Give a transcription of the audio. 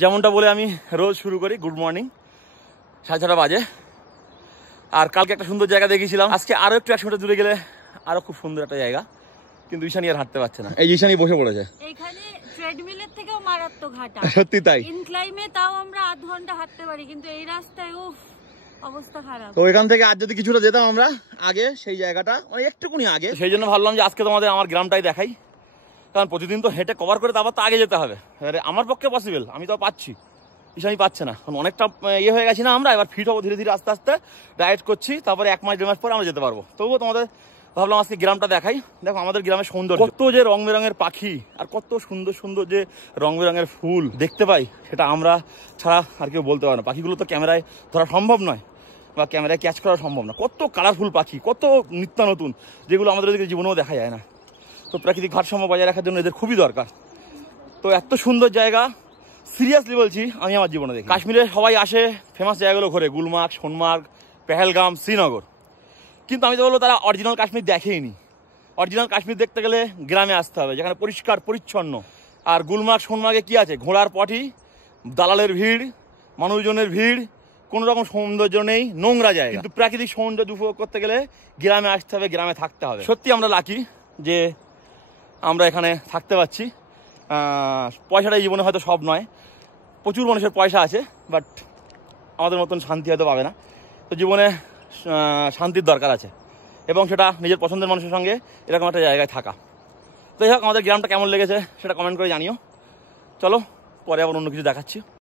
যেমনটা বলে আমি রোজ শুরু করি, গুড মর্নিং, 6:30 বাজে। আর কালকে একটা সুন্দর জায়গা দেখিয়েছিলাম, আজকে আরো একটু 100 মিটার দূরে গেলে আরো খুব সুন্দর একটা জায়গা, কিন্তু ঈশানী আর হাঁটতে পারছে না। এই ঈশানী বসে পড়েছে এখানে ট্রেডমিলের থেকেও মারাত্মক হাঁটা। সত্যি তাই, ইনক্লাইমে তাও আমরা আধ ঘন্টা হাঁটতে পারি, কিন্তু এই রাস্তায় উফ অবস্থা খারাপ। তো এখান থেকে আজ যদি কিছুটা যেতাম আমরা আগে, সেই জায়গাটা মানে একটুকুনি আগে, সেই জন্য ভাবলাম যে আজকে তোমাদের আমার গ্রামটাই দেখাই। কারণ প্রতিদিন তো হেঁটে কভার করে তারপর তো আগে যেতে হবে। আমার পক্ষে পসিবল, আমি তো পাচ্ছি, ঈশানী পাচ্ছে না। কারণ অনেকটা ইয়ে হয়ে গেছি না আমরা, এবার ফিট হবো ধীরে ধীরে, আস্তে আস্তে ডায়েট করছি, তারপরে 1 মাস 1.5 মাস পরে আমরা যেতে পারবো। তবুও তোমাদের ভাবলাম আজকে গ্রামটা দেখাই। দেখো আমাদের গ্রামের সৌন্দর্য, কত যে রং বেরঙের পাখি আর কত সুন্দর সুন্দর যে রং বেরঙের ফুল দেখতে পাই, সেটা আমরা ছাড়া আর কেউ বলতে পারে না। পাখিগুলো তো ক্যামেরায় ধরা সম্ভব নয় বা ক্যামেরায় ক্যাচ করা সম্ভব না। কত কালারফুল পাখি, কত নিত্য নতুন, যেগুলো আমাদের ওদিকে জীবনেও দেখা যায় না। তো প্রাকৃতিক ভারসাম্য বজায় রাখার জন্য এদের খুবই দরকার। তো এত সুন্দর জায়গা সিরিয়াসলি বলছি আমি আমার জীবনে দেখি। কাশ্মীরে সবাই আসে ফেমাস জায়গাগুলো ঘোরে, গুলমার্গ, সোনমার্গ, পেহেলগাম, শ্রীনগর, কিন্তু আমি তো বলবো তারা অরিজিনাল কাশ্মীর দেখেইনি। অরিজিনাল কাশ্মীর দেখতে গেলে গ্রামে আসতে হবে, যেখানে পরিষ্কার পরিচ্ছন্ন। আর গুলমার্গ সোনমার্গে কি আছে? ঘোড়ার পটি, দালালের ভিড়, মানুষজনের ভিড়, কোনো রকম সৌন্দর্য নেই, নোংরা জায়গা। কিন্তু প্রাকৃতিক সৌন্দর্য উপভোগ করতে গেলে গ্রামে আসতে হবে, গ্রামে থাকতে হবে। সত্যি আমরা লাকি যে আমরা এখানে থাকতে পারছি। পয়সাটাই জীবনে হয়তো সব নয়, প্রচুর মানুষের পয়সা আছে, বাট আমাদের মতন শান্তি হয়তো পাবে না। তো জীবনে শান্তির দরকার আছে, এবং সেটা নিজের পছন্দের মানুষের সঙ্গে এরকম একটা জায়গায় থাকা। তো যাই হোক, আমাদের গ্রামটা কেমন লেগেছে সেটা কমেন্ট করে জানিও। চলো পরে আবার অন্য কিছু দেখাচ্ছি।